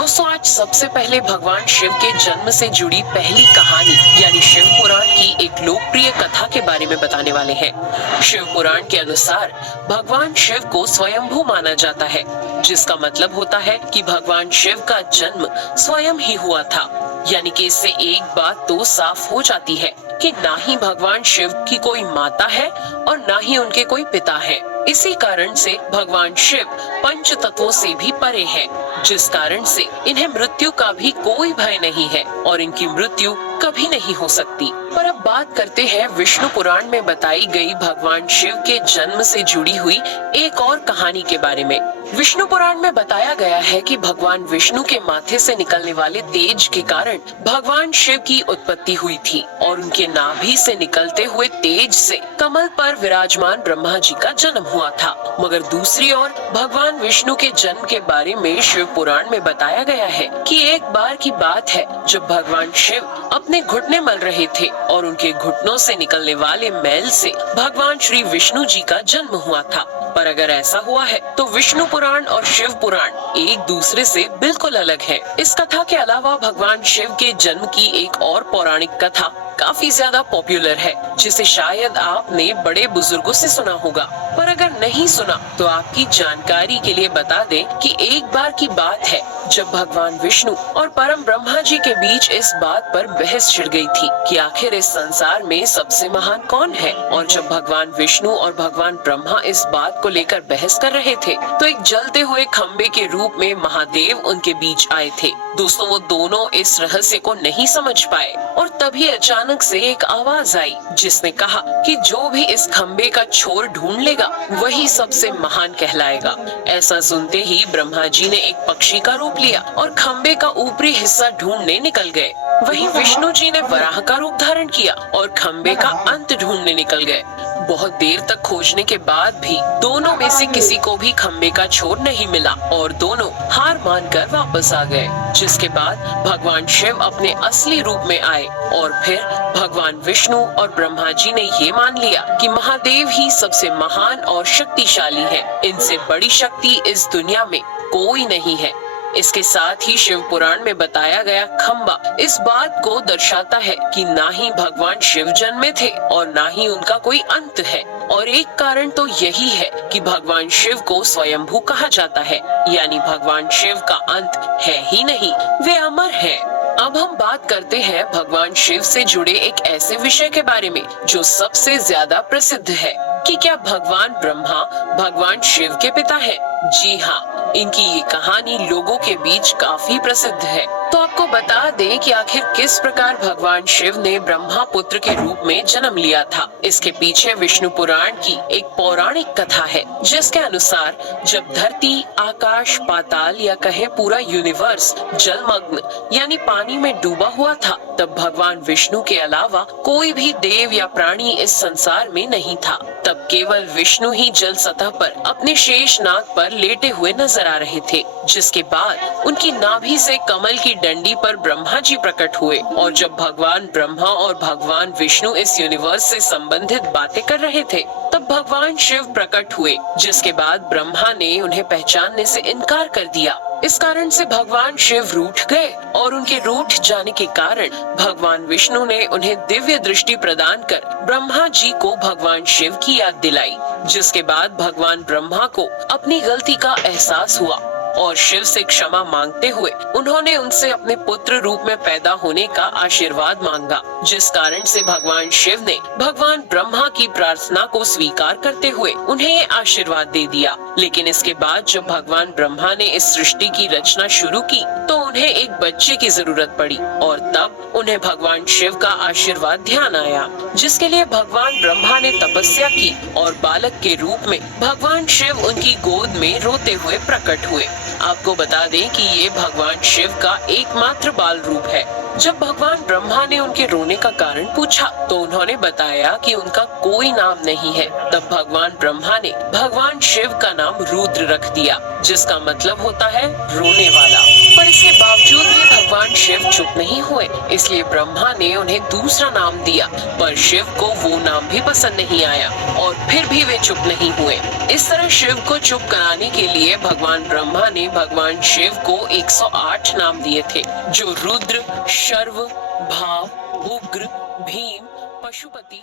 दोस्तों, आज सबसे पहले भगवान शिव के जन्म से जुड़ी पहली कहानी यानी शिव पुराण की एक लोकप्रिय कथा के बारे में बताने वाले हैं। शिव पुराण के अनुसार भगवान शिव को स्वयंभू माना जाता है, जिसका मतलब होता है कि भगवान शिव का जन्म स्वयं ही हुआ था। यानी कि इससे एक बात तो साफ हो जाती है कि ना ही भगवान शिव की कोई माता है और ना ही उनके कोई पिता है। इसी कारण से भगवान शिव पंच तत्वों से भी परे हैं, जिस कारण से इन्हें मृत्यु का भी कोई भय नहीं है और इनकी मृत्यु कभी नहीं हो सकती। पर अब बात करते हैं विष्णु पुराण में बताई गई भगवान शिव के जन्म से जुड़ी हुई एक और कहानी के बारे में। विष्णु पुराण में बताया गया है कि भगवान विष्णु के माथे से निकलने वाले तेज के कारण भगवान शिव की उत्पत्ति हुई थी और उनके नाभि से निकलते हुए तेज से कमल पर विराजमान ब्रह्मा जी का जन्म हुआ था। मगर दूसरी ओर भगवान विष्णु के जन्म के बारे में शिव पुराण में बताया गया है कि एक बार की बात है जब भगवान शिव अपने घुटने मल रहे थे और उनके घुटनों से निकलने वाले मैल से भगवान श्री विष्णु जी का जन्म हुआ था। पर अगर ऐसा हुआ है तो विष्णु पुराण और शिव पुराण एक दूसरे से बिल्कुल अलग है। इस कथा के अलावा भगवान शिव के जन्म की एक और पौराणिक कथा काफी ज्यादा पॉपुलर है, जिसे शायद आपने बड़े बुजुर्गों से सुना होगा। पर अगर नहीं सुना तो आपकी जानकारी के लिए बता दें कि एक बार की बात है जब भगवान विष्णु और परम ब्रह्मा जी के बीच इस बात पर बहस छिड़ गई थी कि आखिर इस संसार में सबसे महान कौन है। और जब भगवान विष्णु और भगवान ब्रह्मा इस बात को लेकर बहस कर रहे थे तो एक जलते हुए खंबे के रूप में महादेव उनके बीच आए थे। दोस्तों, वो दोनों इस रहस्य को नहीं समझ पाए और तभी अचानक से एक आवाज आई जिसने कहा कि जो भी इस खंबे का छोर ढूंढ लेगा वही सबसे महान कहलाएगा। ऐसा सुनते ही ब्रह्मा जी ने एक पक्षी का रूप लिया और खंबे का ऊपरी हिस्सा ढूंढने निकल गए। वहीं विष्णु जी ने वराह का रूप धारण किया और खंबे का अंत ढूंढने निकल गए। बहुत देर तक खोजने के बाद भी दोनों में से किसी को भी खंबे का छोर नहीं मिला और दोनों हार मानकर वापस आ गए। जिसके बाद भगवान शिव अपने असली रूप में आए और फिर भगवान विष्णु और ब्रह्मा जी ने ये मान लिया कि महादेव ही सबसे महान और शक्तिशाली है। इनसे बड़ी शक्ति इस दुनिया में कोई नहीं है। इसके साथ ही शिव पुराण में बताया गया खंबा इस बात को दर्शाता है कि ना ही भगवान शिव जन्मे थे और ना ही उनका कोई अंत है। और एक कारण तो यही है कि भगवान शिव को स्वयंभू कहा जाता है, यानी भगवान शिव का अंत है ही नहीं, वे अमर हैं। अब हम बात करते हैं भगवान शिव से जुड़े एक ऐसे विषय के बारे में जो सबसे ज्यादा प्रसिद्ध है कि क्या भगवान ब्रह्मा भगवान शिव के पिता हैं? जी हाँ, इनकी ये कहानी लोगों के बीच काफी प्रसिद्ध है। तो आपको बता दें कि आखिर किस प्रकार भगवान शिव ने ब्रह्मा पुत्र के रूप में जन्म लिया था। इसके पीछे विष्णु पुराण की एक पौराणिक कथा है, जिसके अनुसार जब धरती, आकाश, पाताल या कहे पूरा यूनिवर्स जलमग्न यानी पानी में डूबा हुआ था, तब भगवान विष्णु के अलावा कोई भी देव या प्राणी इस संसार में नहीं था। तब केवल विष्णु ही जल सतह पर अपने शेष नाग पर लेटे हुए नजर आ रहे थे। जिसके बाद उनकी नाभि से कमल की डंडी पर ब्रह्मा जी प्रकट हुए और जब भगवान ब्रह्मा और भगवान विष्णु इस यूनिवर्स से संबंधित बातें कर रहे थे तब भगवान शिव प्रकट हुए, जिसके बाद ब्रह्मा ने उन्हें पहचानने से इनकार कर दिया। इस कारण से भगवान शिव रूठ गए और उनके रूठ जाने के कारण भगवान विष्णु ने उन्हें दिव्य दृष्टि प्रदान कर ब्रह्मा जी को भगवान शिव की याद दिलाई। जिसके बाद भगवान ब्रह्मा को अपनी गलती का एहसास हुआ और शिव से क्षमा मांगते हुए उन्होंने उनसे अपने पुत्र रूप में पैदा होने का आशीर्वाद मांगा। जिस कारण से भगवान शिव ने भगवान ब्रह्मा की प्रार्थना को स्वीकार करते हुए उन्हें ये आशीर्वाद दे दिया। लेकिन इसके बाद जब भगवान ब्रह्मा ने इस सृष्टि की रचना शुरू की तो उन्हें एक बच्चे की जरूरत पड़ी और तब उन्हें भगवान शिव का आशीर्वाद ध्यान आया, जिसके लिए भगवान ब्रह्मा ने तपस्या की और बालक के रूप में भगवान शिव उनकी गोद में रोते हुए प्रकट हुए। आपको बता दें कि ये भगवान शिव का एकमात्र बाल रूप है। जब भगवान ब्रह्मा ने उनके रोने का कारण पूछा तो उन्होंने बताया कि उनका कोई नाम नहीं है। तब भगवान ब्रह्मा ने भगवान शिव का नाम रुद्र रख दिया, जिसका मतलब होता है रोने वाला। पर इसके बावजूद भी भगवान भगवान शिव चुप नहीं हुए, इसलिए ब्रह्मा ने उन्हें दूसरा नाम दिया, पर शिव को वो नाम भी पसंद नहीं आया और फिर भी वे चुप नहीं हुए। इस तरह शिव को चुप कराने के लिए भगवान ब्रह्मा ने भगवान शिव को 108 नाम दिए थे, जो रुद्र, शर्व, भाव, उग्र, भीम, पशुपति,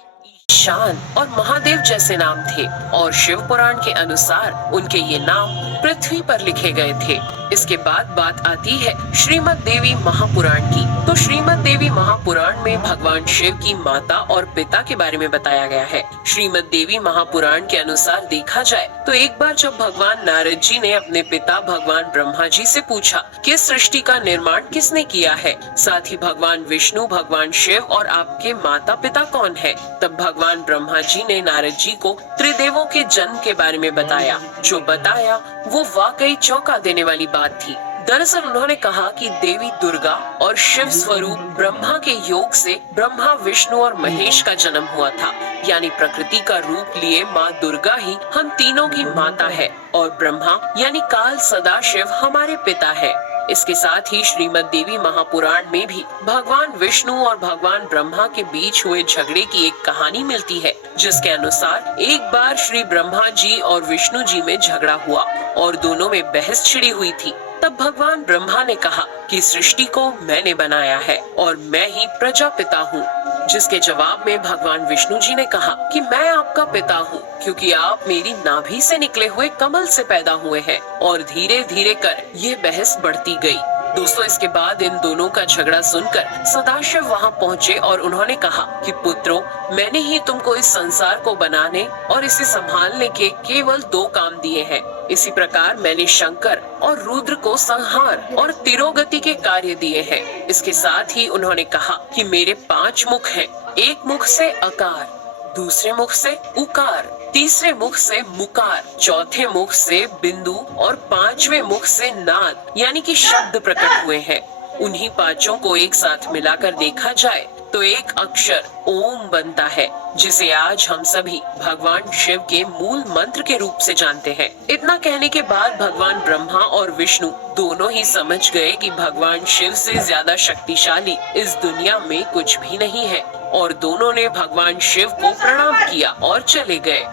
ईशान और महादेव जैसे नाम थे। और शिव पुराण के अनुसार उनके ये नाम पृथ्वी पर लिखे गए थे। इसके बाद बात आती है श्रीमद् देवी महापुराण की। तो श्रीमद् देवी महापुराण में भगवान शिव की माता और पिता के बारे में बताया गया है। श्रीमद् देवी महापुराण के अनुसार देखा जाए तो एक बार जब भगवान नारद जी ने अपने पिता भगवान ब्रह्मा जी से पूछा कि सृष्टि का निर्माण किसने किया है, साथ ही भगवान विष्णु, भगवान शिव और आपके माता पिता कौन है, तब भगवान ब्रह्मा जी ने नारद जी को त्रिदेवों के जन्म के बारे में बताया। जो बताया वो वाकई चौंका देने वाली बात थी। दरअसल उन्होंने कहा कि देवी दुर्गा और शिव स्वरूप ब्रह्मा के योग से ब्रह्मा, विष्णु और महेश का जन्म हुआ था। यानी प्रकृति का रूप लिए माँ दुर्गा ही हम तीनों की माता है और ब्रह्मा यानी काल सदाशिव हमारे पिता है। इसके साथ ही श्रीमद् देवी महापुराण में भी भगवान विष्णु और भगवान ब्रह्मा के बीच हुए झगड़े की एक कहानी मिलती है, जिसके अनुसार एक बार श्री ब्रह्मा जी और विष्णु जी में झगड़ा हुआ और दोनों में बहस छिड़ी हुई थी। तब भगवान ब्रह्मा ने कहा कि सृष्टि को मैंने बनाया है और मैं ही प्रजापिता हूँ, जिसके जवाब में भगवान विष्णु जी ने कहा कि मैं आपका पिता हूँ, क्योंकि आप मेरी नाभि से निकले हुए कमल से पैदा हुए हैं। और धीरे धीरे कर ये बहस बढ़ती गई। दोस्तों, इसके बाद इन दोनों का झगड़ा सुनकर सदाशिव वहाँ पहुँचे और उन्होंने कहा कि पुत्रों, मैंने ही तुमको इस संसार को बनाने और इसे संभालने के केवल 2 काम दिए हैं। इसी प्रकार मैंने शंकर और रुद्र को संहार और तिरोगति के कार्य दिए हैं। इसके साथ ही उन्होंने कहा कि मेरे 5 मुख हैं। एक मुख से अकार, दूसरे मुख से उकार, तीसरे मुख से मुकार, चौथे मुख से बिंदु और 5वें मुख से नाद यानी कि शब्द प्रकट हुए हैं। उन्हीं 5 को एक साथ मिलाकर देखा जाए तो एक अक्षर ओम बनता है, जिसे आज हम सभी भगवान शिव के मूल मंत्र के रूप से जानते हैं। इतना कहने के बाद भगवान ब्रह्मा और विष्णु दोनों ही समझ गए कि भगवान शिव से ज्यादा शक्तिशाली इस दुनिया में कुछ भी नहीं है और दोनों ने भगवान शिव को प्रणाम किया और चले गए।